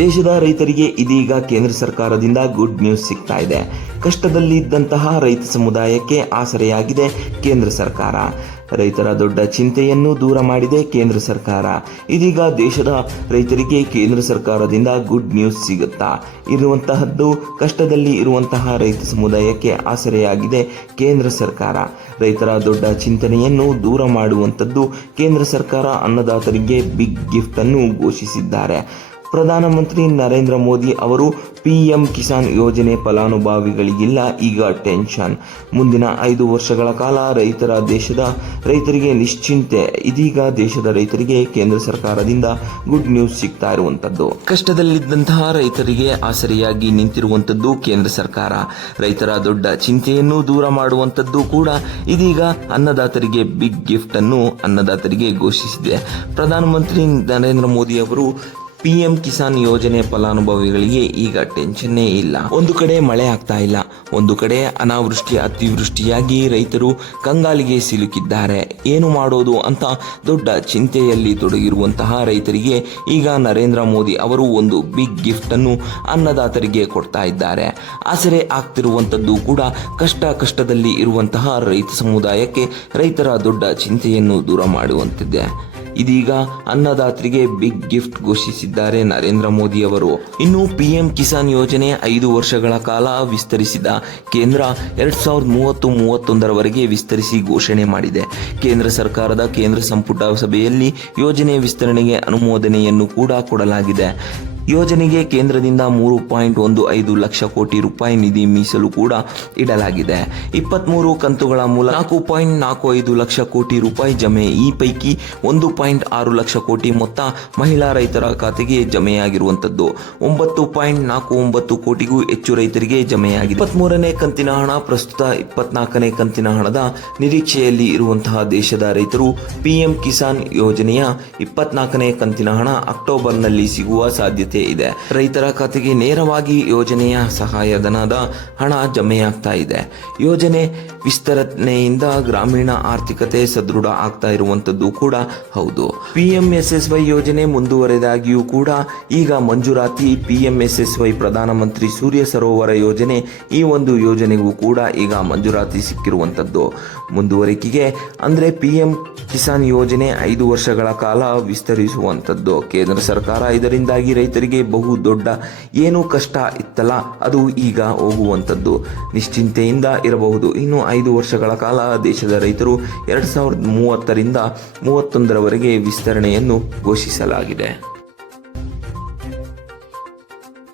ದೇಶದ ರೈತರಿಗೆ ಇದೀಗ ಕೇಂದ್ರ ಸರ್ಕಾರದಿಂದ ಗುಡ್ ನ್ಯೂಸ್ ಸಿಗ್ತಾ ಇದೆ. ಕಷ್ಟದಲ್ಲಿದ್ದಂತಹ ರೈತ ಸಮುದಾಯಕ್ಕೆ ಆಸರೆಯಾಗಿದೆ ಕೇಂದ್ರ ಸರ್ಕಾರ. ರೈತರ ದೊಡ್ಡ ಚಿಂತೆಯನ್ನು ದೂರ ಮಾಡಿದೆ ಕೇಂದ್ರ ಸರ್ಕಾರ. ಇದೀಗ ದೇಶದ ರೈತರಿಗೆ ಕೇಂದ್ರ ಸರ್ಕಾರದಿಂದ ಗುಡ್ ನ್ಯೂಸ್ ಸಿಗುತ್ತಾ ಇರುವಂತಹದ್ದು. ಕಷ್ಟದಲ್ಲಿ ಇರುವಂತಹ ರೈತ ಸಮುದಾಯಕ್ಕೆ ಆಸರೆಯಾಗಿದೆ ಕೇಂದ್ರ ಸರ್ಕಾರ. ರೈತರ ದೊಡ್ಡ ಚಿಂತನೆಯನ್ನು ದೂರ ಮಾಡುವಂಥದ್ದು ಕೇಂದ್ರ ಸರ್ಕಾರ ಅನ್ನದಾತರಿಗೆ ಬಿಗ್ ಗಿಫ್ಟ್ ಅನ್ನು ಘೋಷಿಸಿದ್ದಾರೆ. ಪ್ರಧಾನಮಂತ್ರಿ ನರೇಂದ್ರ ಮೋದಿ ಅವರು PM ಕಿಸಾನ್ ಯೋಜನೆ ಫಲಾನುಭವಿಗಳಿಗಿಲ್ಲ ಈಗ ಟೆನ್ಷನ್. ಮುಂದಿನ 5 ವರ್ಷಗಳ ಕಾಲ ದೇಶದ ರೈತರಿಗೆ ನಿಶ್ಚಿಂತೆ. ಇದೀಗ ದೇಶದ ರೈತರಿಗೆ ಕೇಂದ್ರ ಸರ್ಕಾರದಿಂದ ಗುಡ್ ನ್ಯೂಸ್ ಸಿಗ್ತಾ ಇರುವಂತದ್ದು. ಕಷ್ಟದಲ್ಲಿದ್ದಂತಹ ರೈತರಿಗೆ ಆಸರೆಯಾಗಿ ನಿಂತಿರುವಂತದ್ದು ಕೇಂದ್ರ ಸರ್ಕಾರ. ರೈತರ ದೊಡ್ಡ ಚಿಂತೆಯನ್ನು ದೂರ ಮಾಡುವಂತದ್ದು ಕೂಡ ಇದೀಗ ಅನ್ನದಾತರಿಗೆ ಬಿಗ್ ಗಿಫ್ಟ್ ಅನ್ನು ಅನ್ನದಾತರಿಗೆ ಘೋಷಿಸಿದೆ. ಪ್ರಧಾನಮಂತ್ರಿ ನರೇಂದ್ರ ಮೋದಿ ಅವರು PM ಕಿಸಾನ್ ಯೋಜನೆ ಫಲಾನುಭವಿಗಳಿಗೆ ಈಗ ಟೆನ್ಷನ್ನೇ ಇಲ್ಲ. ಒಂದು ಕಡೆ ಮಳೆ ಆಗ್ತಾ ಇಲ್ಲ, ಒಂದು ಕಡೆ ಅನಾವೃಷ್ಟಿ ಅತಿವೃಷ್ಟಿಯಾಗಿ ರೈತರು ಕಂಗಾಲಿಗೆ ಸಿಲುಕಿದ್ದಾರೆ. ಏನು ಮಾಡೋದು ಅಂತ ದೊಡ್ಡ ಚಿಂತೆಯಲ್ಲಿ ತೊಡಗಿರುವಂತಹ ರೈತರಿಗೆ ಈಗ ನರೇಂದ್ರ ಮೋದಿ ಅವರು ಒಂದು ಬಿಗ್ ಗಿಫ್ಟ್ ಅನ್ನು ಅನ್ನದಾತರಿಗೆ ಕೊಡ್ತಾ ಇದ್ದಾರೆ. ಆಸರೆ ಆಗ್ತಿರುವಂತದ್ದು ಕೂಡ ಕಷ್ಟದಲ್ಲಿ ಇರುವಂತಹ ರೈತ ಸಮುದಾಯಕ್ಕೆ ರೈತರ ದೊಡ್ಡ ಚಿಂತೆಯನ್ನು ದೂರ ಮಾಡುವಂತಿದೆ. ಇದೀಗ ಅನ್ನದಾತರಿಗೆ ಬಿಗ್ ಗಿಫ್ಟ್ ಘೋಷಿಸಿದ್ದಾರೆ ನರೇಂದ್ರ ಮೋದಿ ಅವರು. ಇನ್ನು PM ಕಿಸಾನ್ ಯೋಜನೆ 5 ವರ್ಷಗಳ ಕಾಲ ವಿಸ್ತರಿಸಿದ ಕೇಂದ್ರ 2030-31 ವಿಸ್ತರಿಸಿ ಘೋಷಣೆ ಮಾಡಿದೆ. ಕೇಂದ್ರ ಸರ್ಕಾರದ ಕೇಂದ್ರ ಸಂಪುಟ ಸಭೆಯಲ್ಲಿ ಯೋಜನೆ ವಿಸ್ತರಣೆಗೆ ಅನುಮೋದನೆಯನ್ನು ಕೂಡ ಕೊಡಲಾಗಿದೆ. ಯೋಜನೆಗೆ ಕೇಂದ್ರದಿಂದ 3.15 ಲಕ್ಷ ಕೋಟಿ ರೂಪಾಯಿ ನಿಧಿ ಮೀಸಲು ಕೂಡ ಇಡಲಾಗಿದೆ. 23 ಕಂತುಗಳ ಮೂಲಕ 4.45 ಲಕ್ಷ ಕೋಟಿ ರೂಪಾಯಿ ಜಮೆ. ಈ ಪೈಕಿ 1.6 ಲಕ್ಷ ಕೋಟಿ ಮೊತ್ತ ಮಹಿಳಾ ರೈತರ ಖಾತೆಗೆ ಜಮೆಯಾಗಿರುವಂತದ್ದು. 9.49 ಕೋಟಿಗೂ ಹೆಚ್ಚು ರೈತರಿಗೆ ಜಮೆಯಾಗಿದೆ. 23ನೇ ಕಂತಿನ ಹಣ ಪ್ರಸ್ತುತ 24ನೇ ಕಂತಿನ ಹಣದ ನಿರೀಕ್ಷೆಯಲ್ಲಿ ಇರುವಂತಹ ದೇಶದ ರೈತರು PM ಕಿಸಾನ್ ಯೋಜನೆಯ 24ನೇ ಕಂತಿನ ಹಣ ಅಕ್ಟೋಬರ್ನಲ್ಲಿ ಸಿಗುವ ಸಾಧ್ಯತೆ ಇದೆ. ರೈತರ ಖಾತೆಗೆ ನೇರವಾಗಿ ಯೋಜನೆಯ ಸಹಾಯಧನದ ಹಣ ಜಮೆಯಾಗ್ತಾ ಇದೆ. ಯೋಜನೆ ವಿಸ್ತರಣೆಯಿಂದ ಗ್ರಾಮೀಣ ಆರ್ಥಿಕತೆ ಸದೃಢ ಆಗ್ತಾ ಇರುವಂತದ್ದು ಕೂಡ ಹೌದು. PMSSY ಯೋಜನೆ ಮುಂದುವರೆದಾಗಿಯೂ ಕೂಡ ಈಗ ಮಂಜೂರಾತಿ. PMSSY ಪ್ರಧಾನಮಂತ್ರಿ ಸೂರ್ಯ ಸರೋವರ ಯೋಜನೆ, ಈ ಒಂದು ಯೋಜನೆಗೂ ಕೂಡ ಈಗ ಮಂಜೂರಾತಿ ಸಿಕ್ಕಿರುವಂತದ್ದು. ಮುಂದುವರಿಕೆಗೆ ಅಂದ್ರೆ PM ಕಿಸಾನ್ ಯೋಜನೆ 5 ವರ್ಷಗಳ ಕಾಲ ವಿಸ್ತರಿಸುವಂತದ್ದು ಕೇಂದ್ರ ಸರ್ಕಾರ. ಇದರಿಂದಾಗಿ ರೈತರಿಗೆ ಬಹು ದೊಡ್ಡ ಏನು ಕಷ್ಟ ಇತ್ತಲ್ಲ ಅದು ಈಗ ಹೋಗುವಂತದ್ದು. ನಿಶ್ಚಿಂತೆಯಿಂದ ಇರಬಹುದು. ಇನ್ನು 5 ವರ್ಷಗಳ ಕಾಲ ದೇಶದ ರೈತರು 2030 ರಿಂದ 31 ವಿಸ್ತರಣೆಯನ್ನು ಘೋಷಿಸಲಾಗಿದೆ.